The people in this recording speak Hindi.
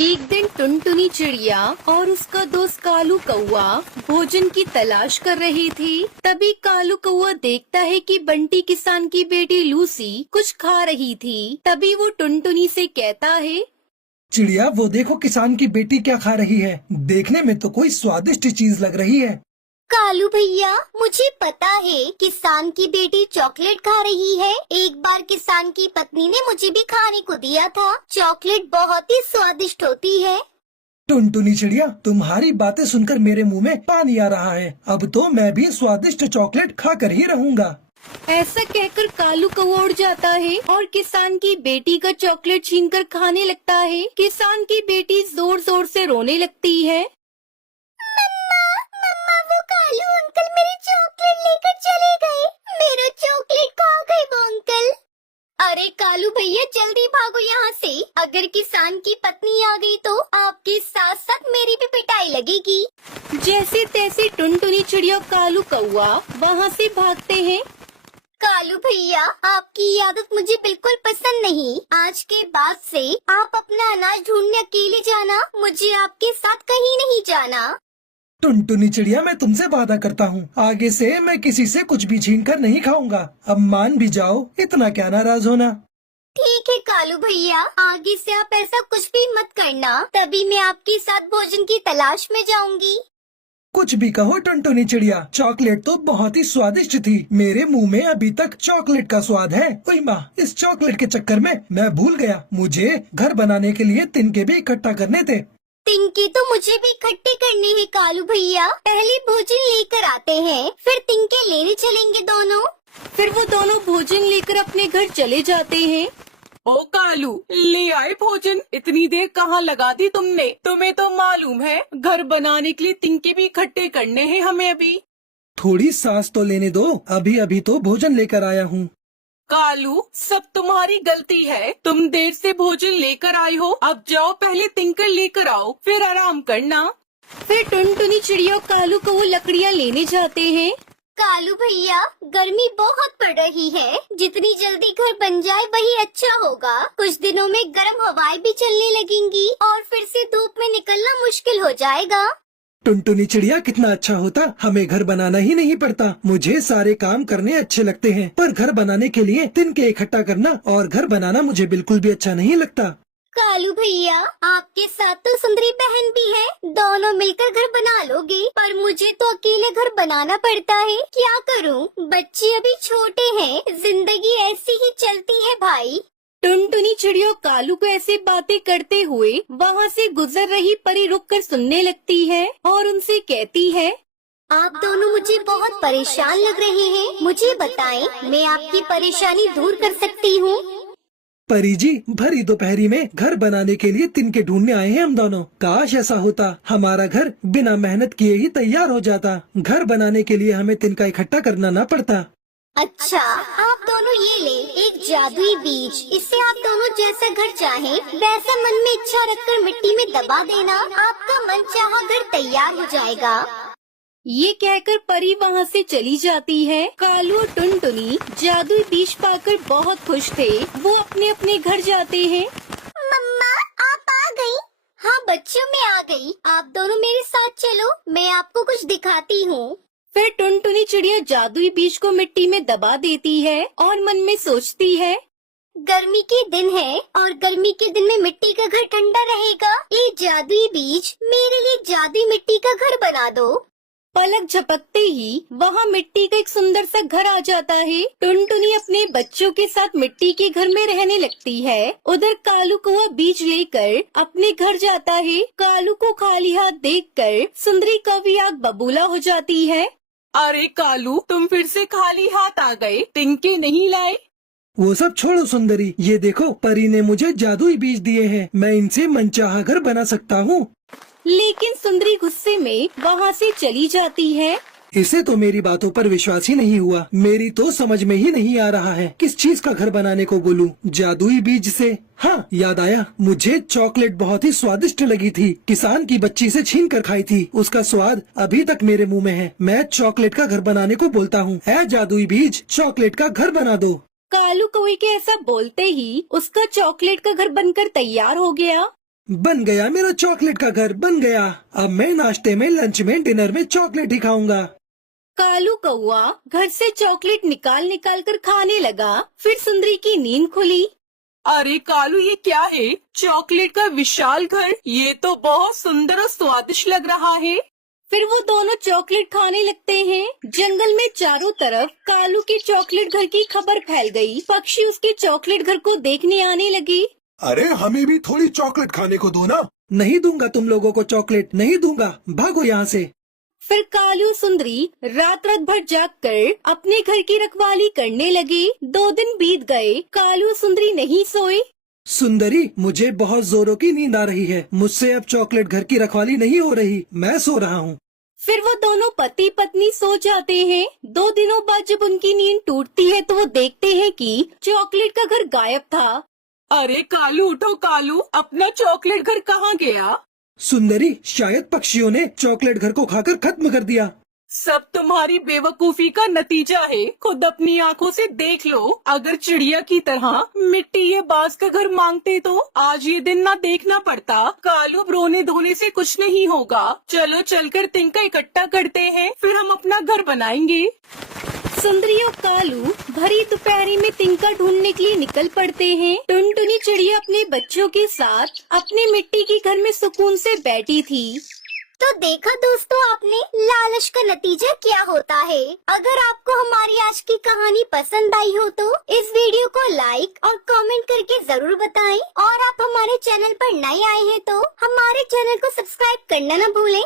एक दिन टुनटुनी चिड़िया और उसका दोस्त कालू कौआ भोजन की तलाश कर रही थी। तभी कालू कौआ देखता है कि बंटी किसान की बेटी लूसी कुछ खा रही थी। तभी वो टुनटुनी से कहता है, चिड़िया वो देखो किसान की बेटी क्या खा रही है, देखने में तो कोई स्वादिष्ट चीज लग रही है। कालू भैया, मुझे पता है किसान की बेटी चॉकलेट खा रही है। एक बार किसान की पत्नी ने मुझे भी खाने को दिया था। चॉकलेट बहुत ही स्वादिष्ट होती है। टुनटुनी चिड़िया, तुम्हारी बातें सुनकर मेरे मुंह में पानी आ रहा है। अब तो मैं भी स्वादिष्ट चॉकलेट खाकर ही रहूंगा। ऐसा कहकर कालू कौआ उड़ जाता है और किसान की बेटी का चॉकलेट छीनकर खाने लगता है। किसान की बेटी जोर जोर से रोने लगती है। मम्मा, वो कालू अंकल मेरी चॉकलेट लेकर चले गए। मेरा चॉकलेट खा गए वो अंकल। अरे कालू भैया, जल्दी भागो यहाँ से। अगर किसान की पत्नी आ गई तो आपके साथ साथ मेरी भी पिटाई लगेगी। जैसे तैसे टुनटुनी चिड़िया कालू कौआ वहाँ से भागते हैं। कालू भैया, आपकी ये आदत मुझे बिल्कुल पसंद नहीं। आज के बाद से आप अपना अनाज ढूंढने अकेले जाना, मुझे आपके साथ कहीं नहीं जाना। टुनटुनी चिड़िया, मैं तुमसे वादा करता हूँ, आगे से मैं किसी से कुछ भी छीन कर नहीं खाऊंगा। अब मान भी जाओ, इतना क्या नाराज होना। ठीक है कालू भैया, आगे से आप ऐसा कुछ भी मत करना, तभी मैं आपके साथ भोजन की तलाश में जाऊंगी। कुछ भी कहो टुनटुनी चिड़िया, चॉकलेट तो बहुत ही स्वादिष्ट थी। मेरे मुंह में अभी तक चॉकलेट का स्वाद है। ओए माँ, इस चॉकलेट के चक्कर में मैं भूल गया, मुझे घर बनाने के लिए तिनके भी इकट्ठा करने थे। तिनके तो मुझे भी इकट्ठे करने हैं कालू भैया। पहले भोजन लेकर आते हैं, फिर तिनके लेने चलेंगे दोनों। फिर वो दोनों भोजन लेकर अपने घर चले जाते हैं। ओ कालू, ले आए भोजन। इतनी देर कहाँ लगा दी तुमने? तुम्हें तो मालूम है घर बनाने के लिए तिनके भी इकट्ठे करने हैं हमें अभी। थोड़ी सांस तो लेने दो, अभी अभी तो भोजन लेकर आया हूँ। कालू, सब तुम्हारी गलती है। तुम देर से भोजन लेकर आए हो। अब जाओ, पहले तिनकर लेकर आओ, फिर आराम करना। फिर टुनटुनी चिड़िया और कालू कौआ लकड़ियाँ लेने जाते हैं। कालू भैया, गर्मी बहुत पड़ रही है, जितनी जल्दी घर बन जाए वही अच्छा होगा। कुछ दिनों में गर्म हवाएं भी चलने लगेंगी और फिर से धूप में निकलना मुश्किल हो जाएगा। टुनटुनी चिड़िया, कितना अच्छा होता, हमें घर बनाना ही नहीं पड़ता। मुझे सारे काम करने अच्छे लगते हैं, पर घर बनाने के लिए तिनके इकट्ठा करना और घर बनाना मुझे बिल्कुल भी अच्छा नहीं लगता। कालू भैया, आपके साथ तो सुंदरी बहन भी है, दोनों मिलकर घर बना लोगे, पर मुझे तो अकेले घर बनाना पड़ता है। क्या करूं? बच्चे अभी छोटे हैं, जिंदगी ऐसी ही चलती है भाई। टुनटुनी चिड़िया कालू को ऐसे बातें करते हुए वहाँ से गुजर रही परी रुककर सुनने लगती है और उनसे कहती है, आप दोनों मुझे बहुत परेशान लग रहे हैं, मुझे बताएं, मैं आपकी परेशानी दूर कर सकती हूँ। परी जी, भरी दोपहरी में घर बनाने के लिए तिनके ढूंढने आए हैं हम दोनों। काश ऐसा होता, हमारा घर बिना मेहनत किए ही तैयार हो जाता। घर बनाने के लिए हमें तिनका इकट्ठा करना न पड़ता। अच्छा, आप दोनों ये ले एक जादुई बीज, इससे आप दोनों जैसा घर चाहें वैसा मन में इच्छा रखकर मिट्टी में दबा देना, आपका मनचाहा घर तैयार हो जाएगा। ये कहकर परी वहाँ से चली जाती है। कालू और टुनटुनी जादुई बीज पाकर बहुत खुश थे। वो अपने अपने घर जाते हैं। मम्मा, आप आ गई? हाँ बच्चों, मैं आ गई। आप दोनों मेरे साथ चलो, मैं आपको कुछ दिखाती हूँ। फिर टुनटुनी चिड़िया जादुई बीज को मिट्टी में दबा देती है और मन में सोचती है, गर्मी के दिन है और गर्मी के दिन में मिट्टी का घर ठंडा रहेगा। ये जादुई बीज मेरे लिए जादुई मिट्टी का घर बना दो। पलक झपकते ही वहाँ मिट्टी का एक सुंदर सा घर आ जाता है। टुनटुनी अपने बच्चों के साथ मिट्टी के घर में रहने लगती है। उधर कालू कौआ बीज लेकर अपने घर जाता है। कालू को खाली हाथ देखकर सुंदरी कौवी आग बबूला हो जाती है। अरे कालू, तुम फिर से खाली हाथ आ गए, तिनके नहीं लाए? वो सब छोड़ो सुंदरी, ये देखो परी ने मुझे जादुई बीज दिए हैं, मैं इनसे मनचाहा घर बना सकता हूँ। लेकिन सुंदरी गुस्से में वहाँ से चली जाती है। इसे तो मेरी बातों पर विश्वास ही नहीं हुआ। मेरी तो समझ में ही नहीं आ रहा है किस चीज का घर बनाने को बोलूं। जादुई बीज से? हाँ, याद आया, मुझे चॉकलेट बहुत ही स्वादिष्ट लगी थी। किसान की बच्ची से छीन कर खाई थी, उसका स्वाद अभी तक मेरे मुंह में है। मैं चॉकलेट का घर बनाने को बोलता हूँ। है जादुई बीज, चॉकलेट का घर बना दो। कालू कौवे के ऐसा बोलते ही उसका चॉकलेट का घर बनकर तैयार हो गया। बन गया मेरा चॉकलेट का घर, बन गया। अब मैं नाश्ते में, लंच में, डिनर में चॉकलेट ही खाऊंगा। कालू कौआ घर से चॉकलेट निकाल निकाल कर खाने लगा। फिर सुंदरी की नींद खुली। अरे कालू, ये क्या है? चॉकलेट का विशाल घर, ये तो बहुत सुंदर और स्वादिष्ट लग रहा है। फिर वो दोनों चॉकलेट खाने लगते हैं। जंगल में चारों तरफ कालू के चॉकलेट घर की खबर फैल गई। पक्षी उसके चॉकलेट घर को देखने आने लगे। अरे हमें भी थोड़ी चॉकलेट खाने को दो ना। नहीं दूंगा तुम लोगों को चॉकलेट, नहीं दूंगा, भागो यहाँ से। फिर कालू सुंदरी रात रात भर जागकर अपने घर की रखवाली करने लगे। 2 दिन बीत गए, कालू सुंदरी नहीं सोए। सुंदरी, मुझे बहुत जोरों की नींद आ रही है। मुझसे अब चॉकलेट घर की रखवाली नहीं हो रही, मैं सो रहा हूँ। फिर वो दोनों पति पत्नी सो जाते हैं। 2 दिनों बाद जब उनकी नींद टूटती है तो वो देखते हैं कि चॉकलेट का घर गायब था। अरे कालू, उठो कालू, अपना चॉकलेट घर कहाँ गया? सुंदरी, शायद पक्षियों ने चॉकलेट घर को खाकर खत्म कर दिया। सब तुम्हारी बेवकूफी का नतीजा है। खुद अपनी आंखों से देख लो। अगर चिड़िया की तरह मिट्टी या बांस का घर मांगते तो आज ये दिन ना देखना पड़ता। कालू, रोने धोने से कुछ नहीं होगा। चलो चलकर तिनका इकट्ठा करते हैं, फिर हम अपना घर बनाएंगे। सुंदरी और कालू भरी दोपहरी में तिनका ढूंढने के लिए निकल पड़ते हैं। टुनटुनी चिड़िया अपने बच्चों के साथ अपने मिट्टी के घर में सुकून से बैठी थी। तो देखा दोस्तों आपने, लालच का नतीजा क्या होता है। अगर आपको हमारी आज की कहानी पसंद आई हो तो इस वीडियो को लाइक और कमेंट करके जरूर बताएं। और आप हमारे चैनल पर नए आए हैं तो हमारे चैनल को सब्सक्राइब करना न भूलें।